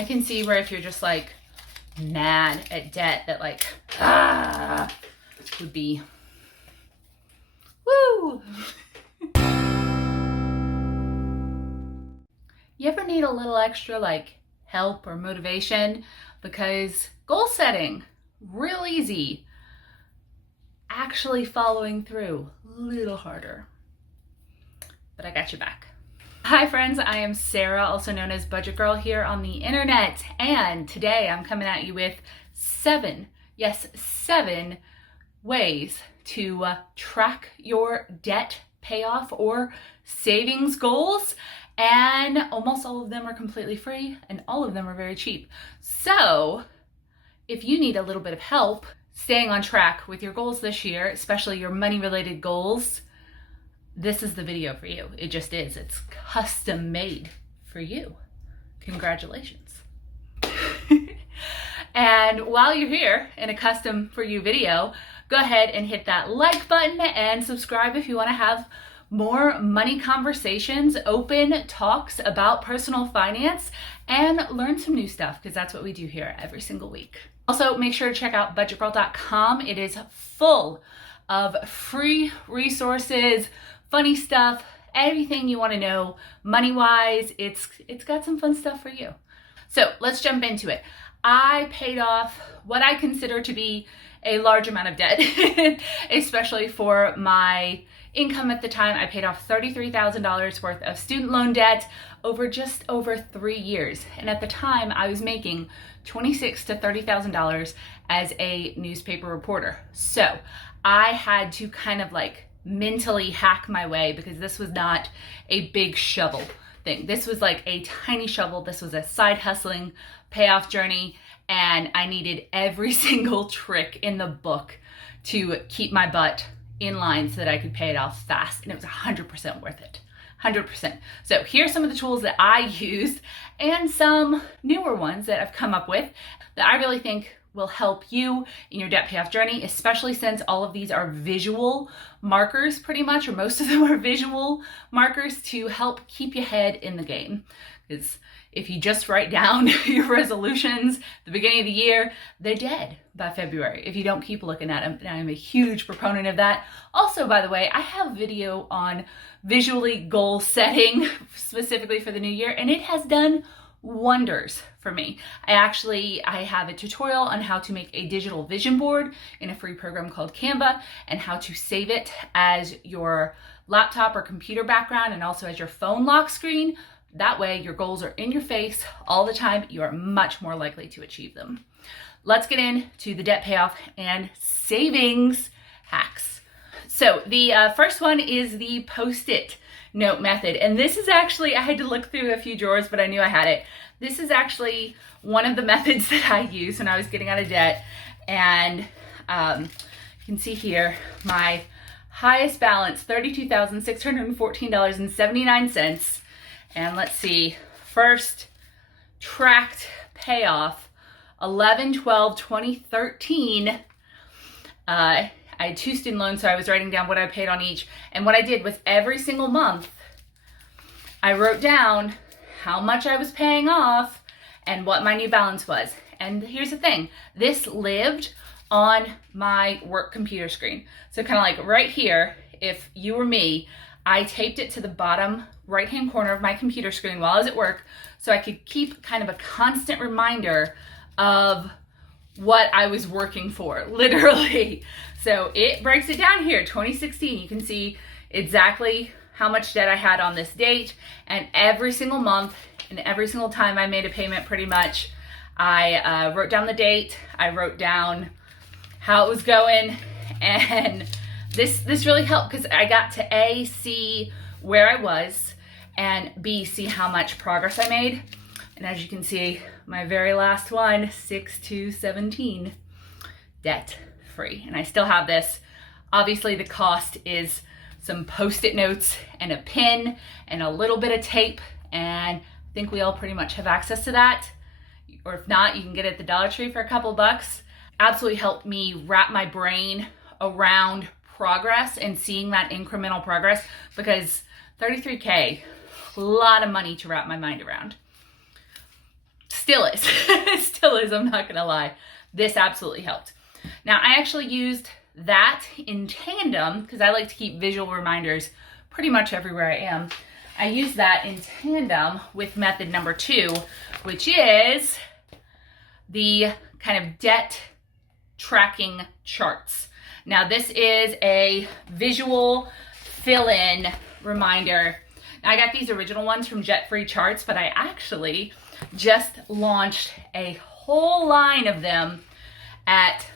I can see where if you're just like mad at debt, that like, would be, woo! You ever need a little extra like help or motivation? Because goal setting, real easy. Actually following through, a little harder. But I got your back. Hi friends, I am Sarah, also known as Budget Girl here on the internet. And today I'm coming at you with 7 ways to track your debt payoff or savings goals. And almost all of them are completely free and all of them are very cheap. So if you need a little bit of help staying on track with your goals this year, especially your money related goals, this is the video for you. It just is. It's custom made for you. Congratulations. And while you're here in a custom for you video, go ahead and hit that like button and subscribe if you want to have more money conversations, open talks about personal finance, and learn some new stuff, because that's what we do here every single week. Also, make sure to check out budgetgirl.com. It is full of free resources, funny stuff, everything you want to know money-wise. It's got some fun stuff for you. So let's jump into it. I paid off what I consider to be a large amount of debt, especially for my income at the time. I paid off $33,000 worth of student loan debt over just over 3 years. And at the time I was making $26,000 to $30,000 as a newspaper reporter. So I had to kind of like mentally hack my way, because this was not a big shovel thing. This was like a tiny shovel. This was a side hustling payoff journey. And I needed every single trick in the book to keep my butt in line so that I could pay it off fast. And it was 100% worth it. 100%. So here's some of the tools that I used and some newer ones that I've come up with that I really think will help you in your debt payoff journey, especially since all of these are visual markers pretty much, or most of them are visual markers to help keep your head in the game. Because if you just write down your resolutions at the beginning of the year, they're dead by February if you don't keep looking at them. And I'm a huge proponent of that. Also, by the way, I have a video on visually goal setting specifically for the new year, and it has done wonders for me. I have a tutorial on how to make a digital vision board in a free program called Canva, and how to save it as your laptop or computer background and also as your phone lock screen. That way your goals are in your face all the time. You are much more likely to achieve them. Let's get into the debt payoff and savings hacks. So the first one is the Postit note method. And this is actually, I had to look through a few drawers, but I knew I had it. This is actually one of the methods that I used when I was getting out of debt. And you can see here, my highest balance, $32,614.79. And let's see, first tracked payoff, 11/12/2013. I had 2 student loans, so I was writing down what I paid on each. And what I did was every single month, I wrote down how much I was paying off and what my new balance was. And here's the thing, this lived on my work computer screen. So kind of like right here, if you were me, I taped it to the bottom right-hand corner of my computer screen while I was at work, so I could keep kind of a constant reminder of what I was working for, literally. So it breaks it down here, 2016. You can see exactly how much debt I had on this date, and every single month and every single time I made a payment pretty much, I wrote down the date, I wrote down how it was going, and this really helped because I got to A, see where I was, and B, see how much progress I made. And as you can see, my very last one, 6/2/17, debt free. And I still have this. Obviously the cost is some Post-it notes and a pen and a little bit of tape, and I think we all pretty much have access to that. Or if not, you can get it at the Dollar Tree for a couple bucks. Absolutely helped me wrap my brain around progress and seeing that incremental progress, because $33K, a lot of money to wrap my mind around. Still is. Still is, I'm not gonna lie. This absolutely helped. Now, I actually used that in tandem, because I like to keep visual reminders pretty much everywhere I am. I used that in tandem with method number 2, which is the kind of debt tracking charts. Now, this is a visual fill-in reminder. Now, I got these original ones from Jet Free Charts, but I actually just launched a whole line of them at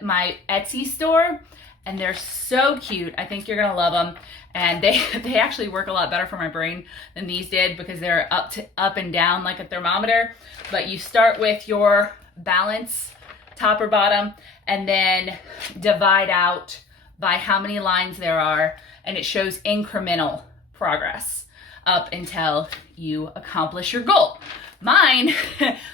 my Etsy store, and they're so cute. I think you're gonna love them, and they actually work a lot better for my brain than these did, because they're up and down like a thermometer. But you start with your balance, top or bottom, and then divide out by how many lines there are, and it shows incremental progress up until you accomplish your goal. Mine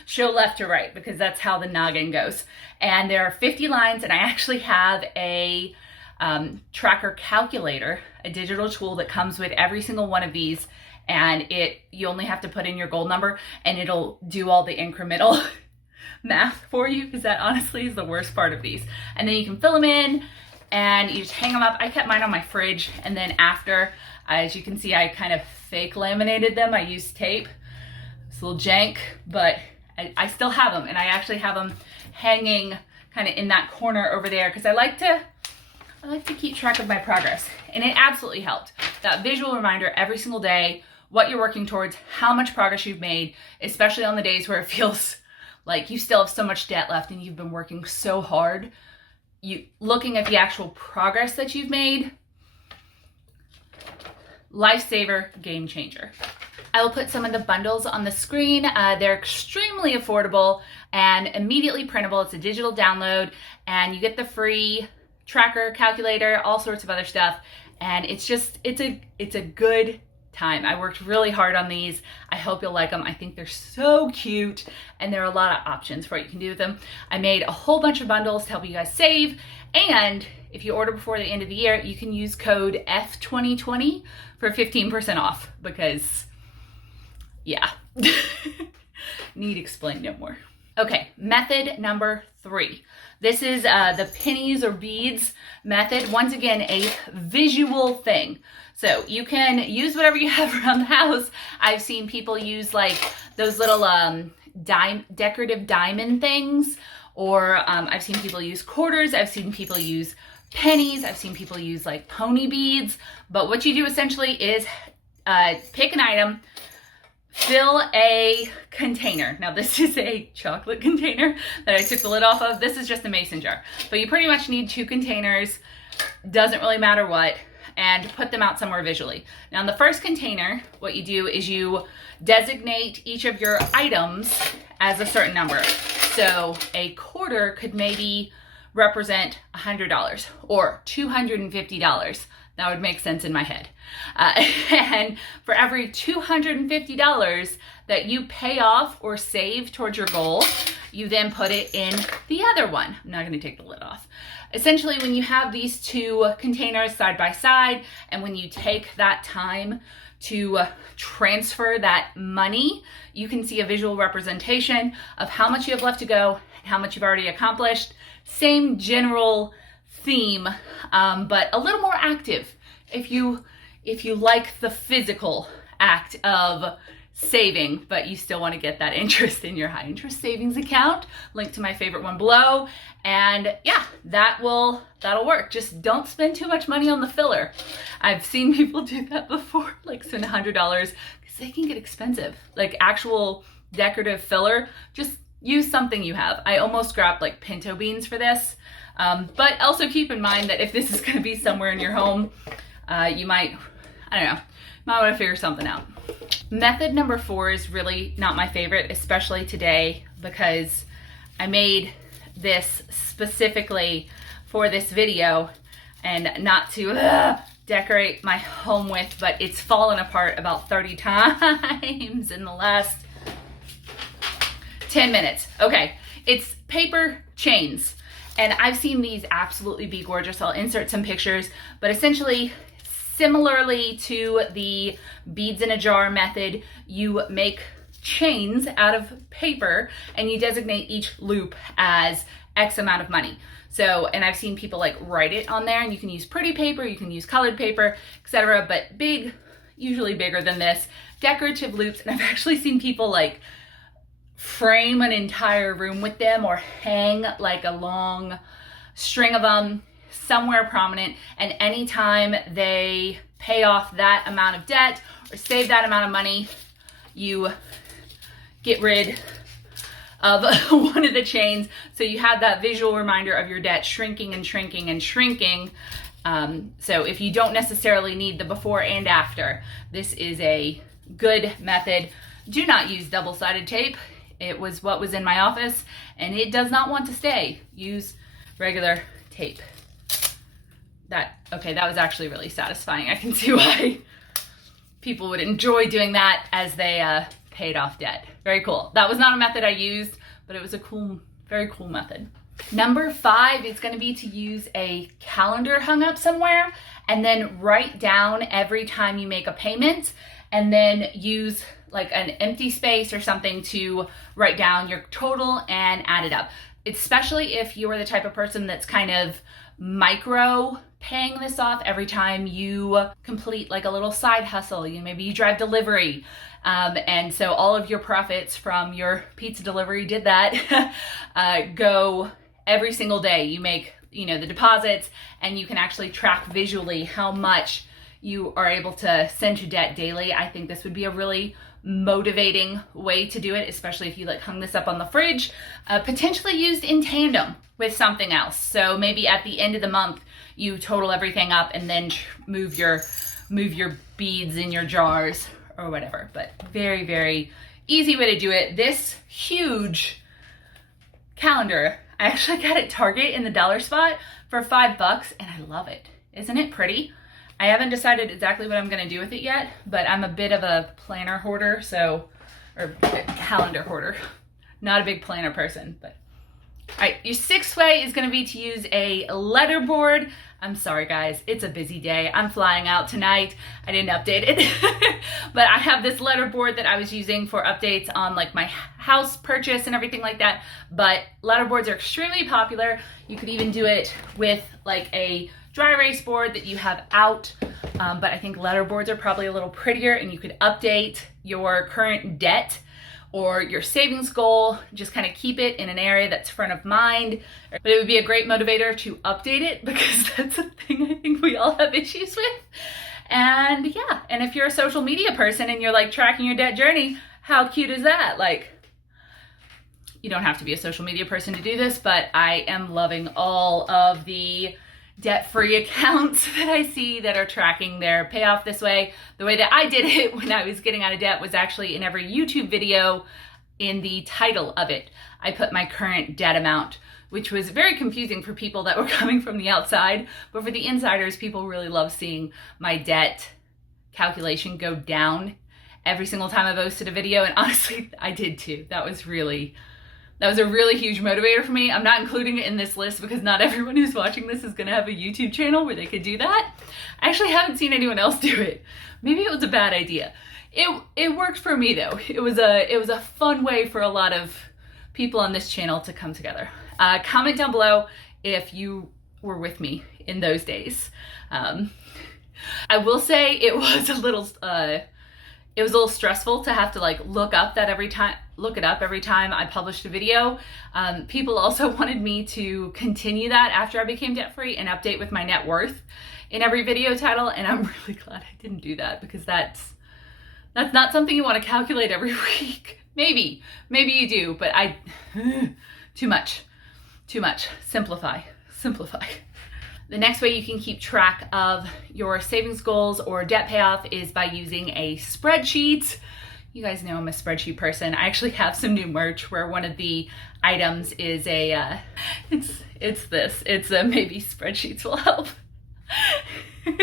show left to right, because that's how the noggin goes. And there are 50 lines, and I actually have a tracker calculator, a digital tool that comes with every single one of these, and you only have to put in your goal number, and it'll do all the incremental math for you, because that honestly is the worst part of these. And then you can fill them in, and you just hang them up. I kept mine on my fridge, and then after, as you can see, I kind of fake laminated them. I used tape. It's a little jank, but I still have them, and I actually have them hanging kind of in that corner over there, because I like to keep track of my progress, and it absolutely helped. That visual reminder every single day, what you're working towards, how much progress you've made, especially on the days where it feels like you still have so much debt left and you've been working so hard. Looking at the actual progress that you've made, lifesaver, game changer. I will put some of the bundles on the screen. They're extremely affordable and immediately printable. It's a digital download, and you get the free tracker, calculator, all sorts of other stuff. And it's a good time. I worked really hard on these. I hope you'll like them. I think they're so cute, and there are a lot of options for what you can do with them. I made a whole bunch of bundles to help you guys save, and if you order before the end of the year, you can use code F2020 for 15% off, because yeah, need explain no more. Okay, method number 3. This is the pennies or beads method. Once again, a visual thing. So you can use whatever you have around the house. I've seen people use like those little decorative diamond things, or I've seen people use quarters. I've seen people use pennies. I've seen people use like pony beads. But what you do essentially is pick an item, fill a container. Now this is a chocolate container that I took the lid off of. This is just a mason jar, but you pretty much need 2 containers, doesn't really matter what, and put them out somewhere visually. Now in the first container, what you do is you designate each of your items as a certain number. So a quarter could maybe represent $100 or $250. That would make sense in my head. And for every $250 that you pay off or save towards your goal, you then put it in the other one. I'm not going to take the lid off. Essentially, when you have these 2 containers side by side, and when you take that time to transfer that money, you can see a visual representation of how much you have left to go and how much you've already accomplished. Same general theme, but a little more active. If you like the physical act of saving, but you still want to get that interest in your high interest savings account, link to my favorite one below. And yeah, that'll work. Just don't spend too much money on the filler. I've seen people do that before, like spend $100, because they can get expensive. Like actual decorative filler, just use something you have. I almost grabbed like pinto beans for this. But also keep in mind that if this is going to be somewhere in your home, you might want to figure something out. Method number 4 is really not my favorite, especially today, because I made this specifically for this video and not to decorate my home with, but it's fallen apart about 30 times in the last 10 minutes. Okay, it's paper chains. And I've seen these absolutely be gorgeous. I'll insert some pictures, but essentially, similarly to the beads in a jar method, you make chains out of paper, and you designate each loop as X amount of money. So, and I've seen people like write it on there, and you can use pretty paper, you can use colored paper, etc. But big, usually bigger than this, decorative loops. And I've actually seen people like frame an entire room with them, or hang like a long string of them somewhere prominent. And anytime they pay off that amount of debt or save that amount of money, you get rid of one of the chains. So you have that visual reminder of your debt shrinking and shrinking and shrinking. So if you don't necessarily need the before and after, this is a good method. Do not use double-sided tape. It was what was in my office, and it does not want to stay. Use regular tape. That was actually really satisfying. I can see why people would enjoy doing that as they paid off debt. Very cool. That was not a method I used, but it was a cool, very cool method. Number 5 is going to be to use a calendar hung up somewhere, and then write down every time you make a payment, and then use like an empty space or something to write down your total and add it up. Especially if you are the type of person that's kind of micro paying this off every time you complete like a little side hustle. Maybe you drive delivery. And so all of your profits from your pizza delivery did that go every single day. You make, the deposits, and you can actually track visually how much you are able to send to debt daily. I think this would be a really motivating way to do it, especially if you like hung this up on the fridge, potentially used in tandem with something else. So maybe at the end of the month, you total everything up and then move your beads in your jars or whatever. But very, very easy way to do it. This huge calendar, I actually got at Target in the dollar spot for $5, and I love it. Isn't it pretty? I haven't decided exactly what I'm going to do with it yet, but I'm a bit of a planner hoarder, or calendar hoarder. Not a big planner person, but. All right, your 6th way is going to be to use a letterboard. I'm sorry, guys. It's a busy day. I'm flying out tonight. I didn't update it. But I have this letterboard that I was using for updates on like my house purchase and everything like that. But letterboards are extremely popular. You could even do it with like a dry erase board that you have out. But I think letterboards are probably a little prettier, and you could update your current debt or your savings goal, just kind of keep it in an area that's front of mind. But it would be a great motivator to update it, because that's a thing I think we all have issues with. And yeah, and if you're a social media person and you're like tracking your debt journey, how cute is that? Like, you don't have to be a social media person to do this, but I am loving all of the debt-free accounts that I see that are tracking their payoff this way. The way that I did it when I was getting out of debt was actually in every YouTube video, in the title of it, I put my current debt amount, which was very confusing for people that were coming from the outside. But for the insiders, people really love seeing my debt calculation go down every single time I posted a video. And honestly, I did too. That was a really huge motivator for me. I'm not including it in this list because not everyone who's watching this is going to have a YouTube channel where they could do that. I actually haven't seen anyone else do it. Maybe it was a bad idea. It worked for me though. It was a fun way for a lot of people on this channel to come together. Comment down below if you were with me in those days. I will say it was a little stressful to have to like look it up every time I published a video. People also wanted me to continue that after I became debt free and update with my net worth in every video title. And I'm really glad I didn't do that, because that's not something you want to calculate every week. Maybe you do, but too much. Simplify. The next way you can keep track of your savings goals or debt payoff is by using a spreadsheet. You guys know I'm a spreadsheet person. I actually have some new merch where one of the items is it's maybe spreadsheets will help. You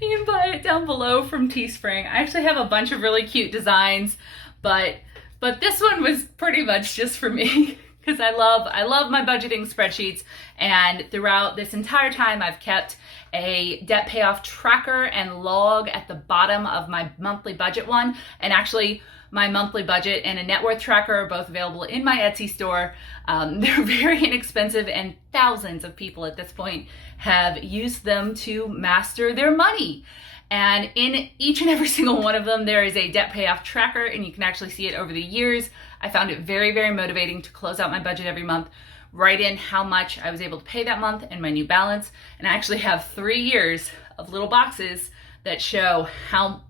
can buy it down below from Teespring. I actually have a bunch of really cute designs, but this one was pretty much just for me. Because I love my budgeting spreadsheets, and throughout this entire time I've kept a debt payoff tracker and log at the bottom of my monthly budget one. And actually my monthly budget and a net worth tracker are both available in my Etsy store. They're very inexpensive, and thousands of people at this point have used them to master their money. And in each and every single one of them, there is a debt payoff tracker, and you can actually see it over the years. I found it very, very motivating to close out my budget every month, write in how much I was able to pay that month and my new balance. And I actually have 3 years of little boxes that show how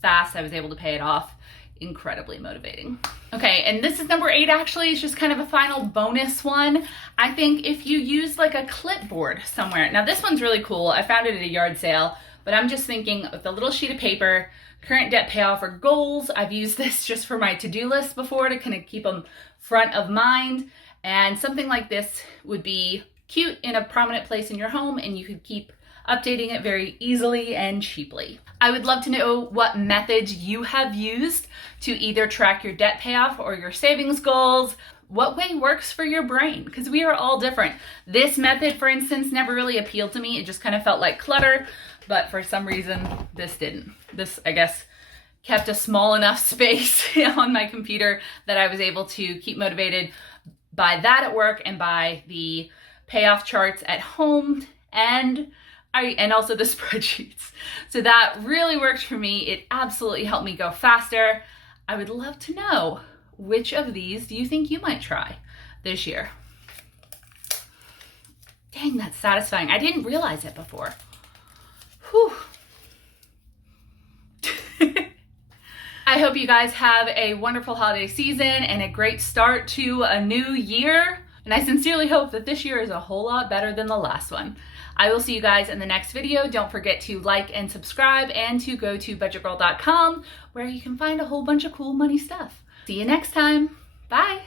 fast I was able to pay it off. Incredibly motivating. Okay, and this is number 8 actually. It's just kind of a final bonus one. I think if you use like a clipboard somewhere. Now this one's really cool. I found it at a yard sale, but I'm just thinking with a little sheet of paper, current debt payoff or goals. I've used this just for my to-do list before to kind of keep them front of mind. And something like this would be cute in a prominent place in your home, and you could keep updating it very easily and cheaply. I would love to know what methods you have used to either track your debt payoff or your savings goals. What way works for your brain? Because we are all different. This method, for instance, never really appealed to me. It just kind of felt like clutter, but for some reason, this didn't. This, I guess, kept a small enough space on my computer that I was able to keep motivated by that at work and by the payoff charts at home and also the spreadsheets. So that really worked for me. It absolutely helped me go faster. I would love to know, which of these do you think you might try this year? Dang, that's satisfying. I didn't realize it before. Whew. I hope you guys have a wonderful holiday season and a great start to a new year. And I sincerely hope that this year is a whole lot better than the last one. I will see you guys in the next video. Don't forget to like and subscribe and to go to budgetgirl.com where you can find a whole bunch of cool money stuff. See you next time. Bye.